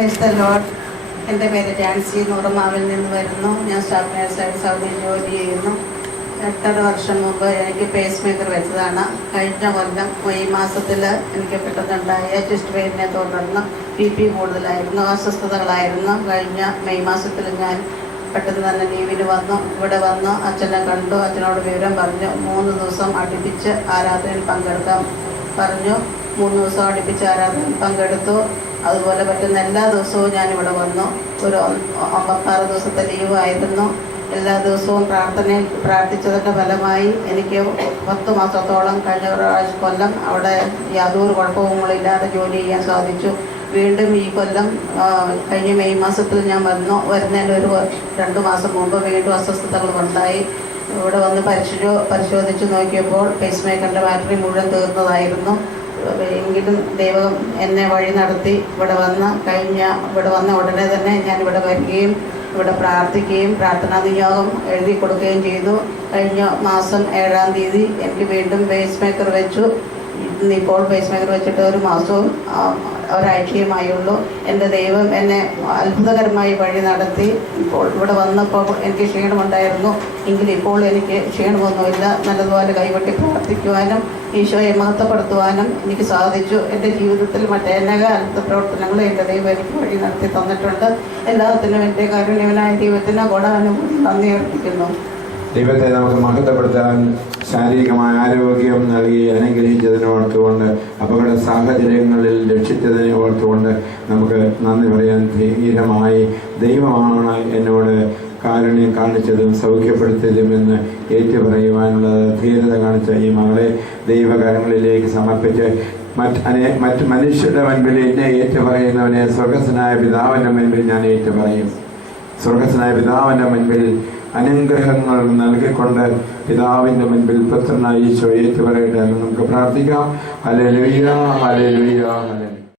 Praise the Lord. എൻ്റെ പേര് ജാൻസി, നൂറമാവിൽ നിന്ന് വരുന്നു. ഞാൻ സ്റ്റാഫ് നഴ്സായിട്ട് സൗദിയിൽ ജോലി ചെയ്യുന്നു. 8.5 വർഷം മുമ്പ് എനിക്ക് പേസ് മേക്കർ വെച്ചതാണ്. കഴിഞ്ഞ കൊല്ലം മെയ് മാസത്തിൽ എനിക്ക് പെട്ടെന്നുണ്ടായ ചെസ്റ്റ് പെയിനെ തുടർന്ന് BP കൂടുതലായിരുന്നു, അസ്വസ്ഥതകളായിരുന്നു. കഴിഞ്ഞ മെയ് മാസത്തിൽ ഞാൻ പെട്ടെന്ന് തന്നെ ലീവിന് വന്നു. ഇവിടെ വന്ന് അച്ഛനെ കണ്ടു. അച്ഛനോട് വിവരം പറഞ്ഞു. 3 ദിവസം അടുപ്പിച്ച് ആരാധനയിൽ പങ്കെടുക്കാൻ പറഞ്ഞു. 3 ദിവസം അടുപ്പിച്ച് ആരാധനയിൽ പങ്കെടുത്തു. അതുപോലെ പറ്റുന്ന എല്ലാ ദിവസവും ഞാനിവിടെ വന്നു. ഒരു 56 ദിവസത്തെ ലീവായിരുന്നു. എല്ലാ ദിവസവും പ്രാർത്ഥിച്ചതിൻ്റെ ഫലമായി എനിക്ക് 10 മാസത്തോളം കഴിഞ്ഞ കൊല്ലം അവിടെ യാതൊരു കുഴപ്പങ്ങളില്ലാതെ ജോലി ചെയ്യാൻ സാധിച്ചു. വീണ്ടും ഈ കൊല്ലം കഴിഞ്ഞ മെയ് മാസത്തിൽ ഞാൻ വരുന്നതിന് ഒരു 2 മാസം മുമ്പ് വീണ്ടും അസ്വസ്ഥതകൾ ഉണ്ടായി. ഇവിടെ വന്ന് പരിശോധിച്ച് നോക്കിയപ്പോൾ പേസ് മേക്കറിൻ്റെ ബാറ്ററി മുഴുവൻ തീർന്നതായിരുന്നു. എങ്കിലും ദൈവം എന്നെ വഴി നടത്തി ഇവിടെ വന്ന ഉടനെ തന്നെ ഞാനിവിടെ വരികയും ഇവിടെ പ്രാർത്ഥിക്കുകയും പ്രാർത്ഥനാ നിയോഗം എഴുതി കൊടുക്കുകയും ചെയ്തു. കഴിഞ്ഞ മാസം 7-ാം തീയതി എനിക്ക് വീണ്ടും പേസ് മേക്കർ വെച്ചു. ഇപ്പോൾ പേസ് മേക്കർ വെച്ചിട്ട് 1 മാസവും ഒരാഴ്ചയുമായുള്ളൂ. എൻ്റെ ദൈവം എന്നെ അത്ഭുതകരമായി വഴി നടത്തി. ഇപ്പോൾ ഇവിടെ വന്നപ്പോൾ എനിക്ക് ക്ഷീണമുണ്ടായിരുന്നു. എങ്കിലും ഇപ്പോൾ എനിക്ക് ക്ഷീണമൊന്നുമില്ല. നല്ലതുപോലെ കൈകൊട്ടി പ്രാർത്ഥിക്കുവാനും ഈശോയെ മഹത്വപ്പെടുത്തുവാനും എനിക്ക് സാധിച്ചു. എൻ്റെ ജീവിതത്തിൽ മറ്റേനക അത്ഭുത പ്രവർത്തനങ്ങൾ എൻ്റെ ദൈവം എനിക്ക് വഴി നടത്തി തന്നിട്ടുണ്ട്. എല്ലാത്തിനും എൻ്റെ കാരുണ്യവനായ ദൈവത്തിന് കൊടാനുകൂടി നന്ദി അർപ്പിക്കുന്നു. ദൈവത്തെ നമുക്ക് മഹത്വപ്പെടുത്താൻ ശാരീരികമായ ആരോഗ്യം നൽകി അനുഗ്രഹിച്ചതിനെ ഓർത്തുകൊണ്ട്, അപകട സാഹചര്യങ്ങളിൽ രക്ഷിച്ചതിനെ ഓർത്തുകൊണ്ട് നമുക്ക് നന്ദി പറയാൻ ധീരമായി ദൈവമാണ് എന്നോട് കാരുണ്യം കാണിച്ചതും സൗഖ്യപ്പെടുത്തിയതും എന്ന് ഏറ്റുപറയുവാനുള്ള ധീരത കാണിച്ച ഈ മകളെ ദൈവകരങ്ങളിലേക്ക് സമർപ്പിച്ച് മറ്റ് മനുഷ്യരുടെ മുൻപിൽ എന്നെ ഏറ്റുപറയുന്നവനെ സ്വർഗസ്വനായ പിതാവിൻ്റെ മുൻപിൽ ഞാൻ ഏറ്റുപറയും. സ്വർഗസ്വനായ പിതാവിൻ്റെ മുൻപിൽ അനുഗ്രഹങ്ങൾ നൽകിക്കൊണ്ട് പിതാവിൻ്റെ മുൻപിൽ പുത്രനായ ഈശോ ഏറ്റുപറയട്ടെ എന്ന് നമുക്ക് പ്രാർത്ഥിക്കാം. Hallelujah, hallelujah, hallelujah.